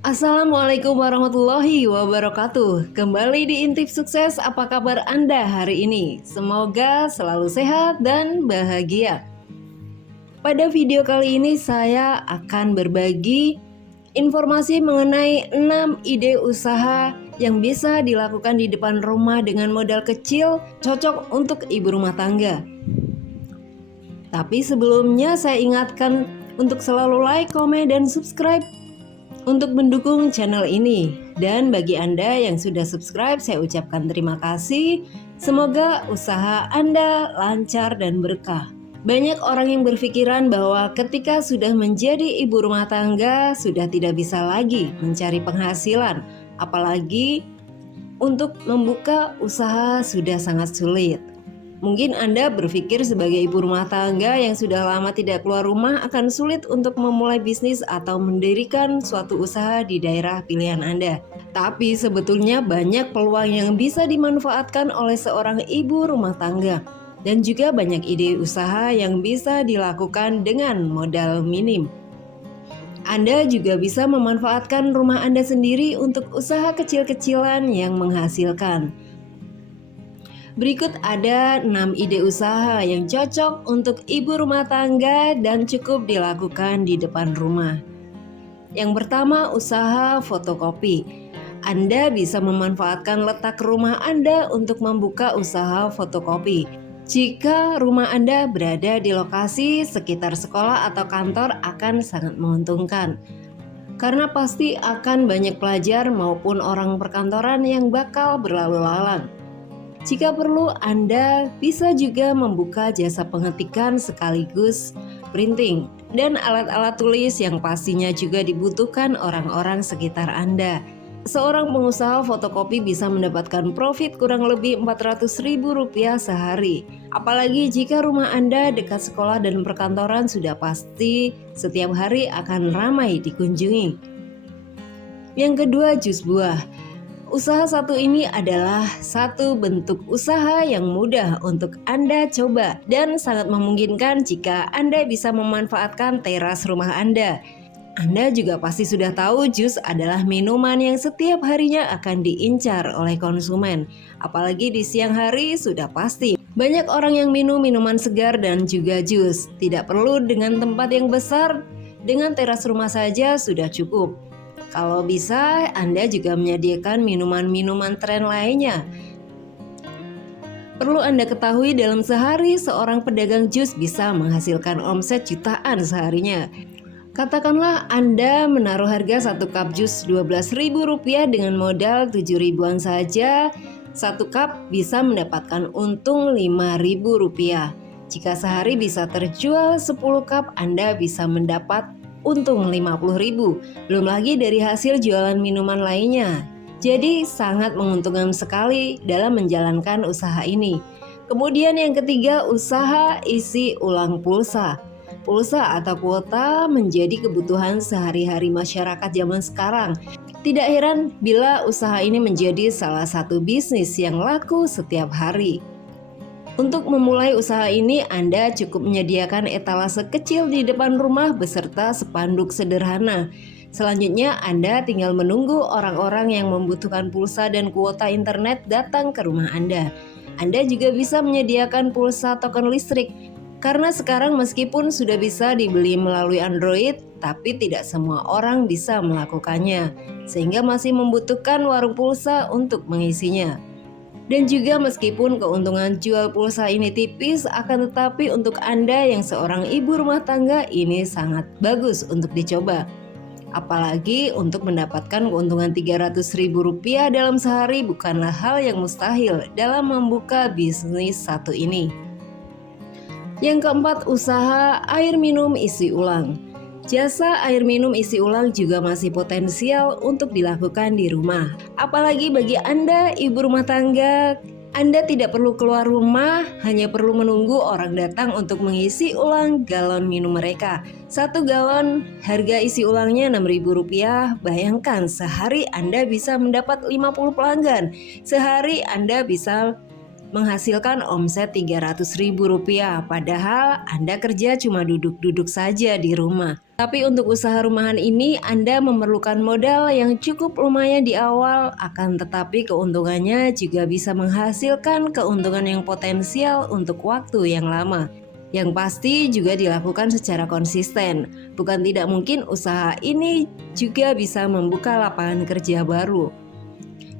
Assalamualaikum warahmatullahi wabarakatuh. Kembali di Intip Sukses, apa kabar Anda hari ini? Semoga selalu sehat dan bahagia. Pada video kali ini saya akan berbagi informasi mengenai 6 ide usaha yang bisa dilakukan di depan rumah dengan modal kecil, cocok untuk ibu rumah tangga. Tapi sebelumnya saya ingatkan untuk selalu like, komen, dan subscribe untuk mendukung channel ini. Dan bagi Anda yang sudah subscribe, saya ucapkan terima kasih. Semoga usaha Anda lancar dan berkah. Banyak orang yang berpikiran bahwa ketika sudah menjadi ibu rumah tangga, sudah tidak bisa lagi mencari penghasilan. Apalagi untuk membuka usaha sudah sangat sulit. Mungkin Anda berpikir sebagai ibu rumah tangga yang sudah lama tidak keluar rumah akan sulit untuk memulai bisnis atau mendirikan suatu usaha di daerah pilihan Anda. Tapi sebetulnya banyak peluang yang bisa dimanfaatkan oleh seorang ibu rumah tangga. Dan juga banyak ide usaha yang bisa dilakukan dengan modal minim. Anda juga bisa memanfaatkan rumah Anda sendiri untuk usaha kecil-kecilan yang menghasilkan. Berikut ada 6 ide usaha yang cocok untuk ibu rumah tangga dan cukup dilakukan di depan rumah. Yang pertama, usaha fotokopi. Anda bisa memanfaatkan letak rumah Anda untuk membuka usaha fotokopi. Jika rumah Anda berada di lokasi sekitar sekolah atau kantor akan sangat menguntungkan. Karena pasti akan banyak pelajar maupun orang perkantoran yang bakal berlalu lalang. Jika perlu, Anda bisa juga membuka jasa pengetikan sekaligus printing dan alat-alat tulis yang pastinya juga dibutuhkan orang-orang sekitar Anda. Seorang pengusaha fotokopi bisa mendapatkan profit kurang lebih Rp400.000 sehari. Apalagi jika rumah Anda dekat sekolah dan perkantoran, sudah pasti setiap hari akan ramai dikunjungi. Yang kedua, jus buah. Usaha satu ini adalah satu bentuk usaha yang mudah untuk Anda coba dan sangat memungkinkan jika Anda bisa memanfaatkan teras rumah Anda. Anda juga pasti sudah tahu jus adalah minuman yang setiap harinya akan diincar oleh konsumen. Apalagi di siang hari sudah pasti. Banyak orang yang minum minuman segar dan juga jus. Tidak perlu dengan tempat yang besar, dengan teras rumah saja sudah cukup. Kalau bisa, Anda juga menyediakan minuman-minuman tren lainnya. Perlu Anda ketahui, dalam sehari seorang pedagang jus bisa menghasilkan omset jutaan seharinya. Katakanlah Anda menaruh harga 1 cup jus Rp12.000 dengan modal Rp7.000-an saja. 1 cup bisa mendapatkan untung Rp5.000. Jika sehari bisa terjual 10 cup, Anda bisa mendapat untung Rp50.000, belum lagi dari hasil jualan minuman lainnya. Jadi sangat menguntungkan sekali dalam menjalankan usaha ini. Kemudian yang ketiga, usaha isi ulang pulsa. Pulsa atau kuota menjadi kebutuhan sehari-hari masyarakat zaman sekarang. Tidak heran bila usaha ini menjadi salah satu bisnis yang laku setiap hari. Untuk memulai usaha ini, Anda cukup menyediakan etalase kecil di depan rumah beserta spanduk sederhana. Selanjutnya, Anda tinggal menunggu orang-orang yang membutuhkan pulsa dan kuota internet datang ke rumah Anda. Anda juga bisa menyediakan pulsa token listrik. Karena sekarang meskipun sudah bisa dibeli melalui Android, tapi tidak semua orang bisa melakukannya, sehingga masih membutuhkan warung pulsa untuk mengisinya. Dan juga meskipun keuntungan jual pulsa ini tipis, akan tetapi untuk Anda yang seorang ibu rumah tangga ini sangat bagus untuk dicoba. Apalagi untuk mendapatkan keuntungan Rp300.000 dalam sehari bukanlah hal yang mustahil dalam membuka bisnis satu ini. Yang keempat, usaha air minum isi ulang. Jasa air minum isi ulang juga masih potensial untuk dilakukan di rumah. Apalagi bagi Anda ibu rumah tangga, Anda tidak perlu keluar rumah, hanya perlu menunggu orang datang untuk mengisi ulang galon minum mereka. 1 galon harga isi ulangnya Rp6.000. Bayangkan sehari Anda bisa mendapat 50 pelanggan. Sehari Anda bisa menghasilkan omset Rp300.000, padahal Anda kerja cuma duduk-duduk saja di rumah. Tapi untuk usaha rumahan ini Anda memerlukan modal yang cukup lumayan di awal, akan tetapi keuntungannya juga bisa menghasilkan keuntungan yang potensial untuk waktu yang lama. Yang pasti juga dilakukan secara konsisten. Bukan tidak mungkin usaha ini juga bisa membuka lapangan kerja baru.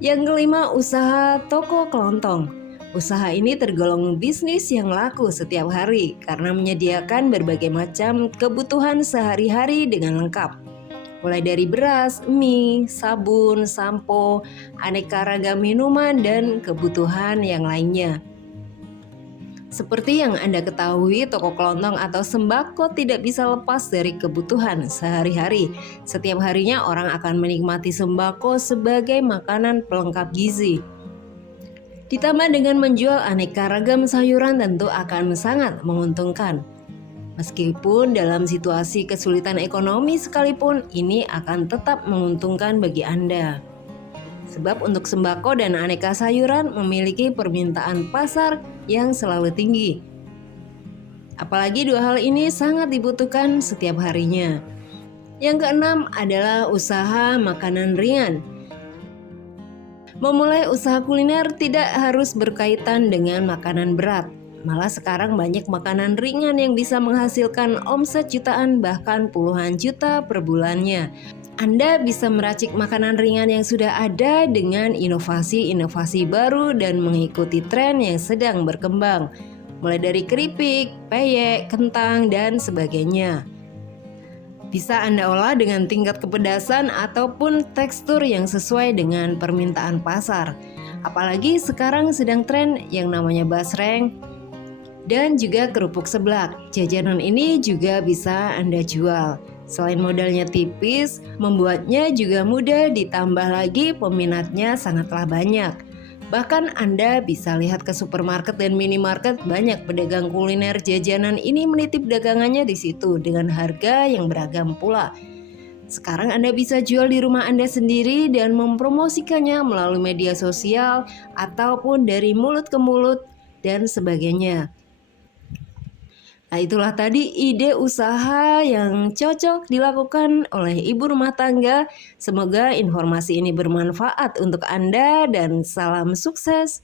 Yang kelima, usaha toko kelontong. Usaha ini tergolong bisnis yang laku setiap hari karena menyediakan berbagai macam kebutuhan sehari-hari dengan lengkap. Mulai dari beras, mie, sabun, sampo, aneka ragam minuman, dan kebutuhan yang lainnya. Seperti yang Anda ketahui, toko kelontong atau sembako tidak bisa lepas dari kebutuhan sehari-hari. Setiap harinya orang akan menikmati sembako sebagai makanan pelengkap gizi. Ditambah dengan menjual aneka ragam sayuran tentu akan sangat menguntungkan. Meskipun dalam situasi kesulitan ekonomi sekalipun, ini akan tetap menguntungkan bagi Anda. Sebab untuk sembako dan aneka sayuran memiliki permintaan pasar yang selalu tinggi. Apalagi dua hal ini sangat dibutuhkan setiap harinya. Yang keenam adalah usaha makanan ringan. Memulai usaha kuliner tidak harus berkaitan dengan makanan berat. Malah sekarang banyak makanan ringan yang bisa menghasilkan omset jutaan bahkan puluhan juta per bulannya. Anda bisa meracik makanan ringan yang sudah ada dengan inovasi-inovasi baru dan mengikuti tren yang sedang berkembang. Mulai dari keripik, peyek, kentang, dan sebagainya. Bisa Anda olah dengan tingkat kepedasan ataupun tekstur yang sesuai dengan permintaan pasar. Apalagi sekarang sedang tren yang namanya basreng dan juga kerupuk seblak. Jajanan ini juga bisa Anda jual. Selain modalnya tipis, membuatnya juga mudah, ditambah lagi peminatnya sangatlah banyak. Bahkan Anda bisa lihat ke supermarket dan minimarket, banyak pedagang kuliner jajanan ini menitip dagangannya di situ dengan harga yang beragam pula. Sekarang Anda bisa jual di rumah Anda sendiri dan mempromosikannya melalui media sosial ataupun dari mulut ke mulut dan sebagainya. Nah, itulah tadi ide usaha yang cocok dilakukan oleh ibu rumah tangga. Semoga informasi ini bermanfaat untuk Anda dan salam sukses.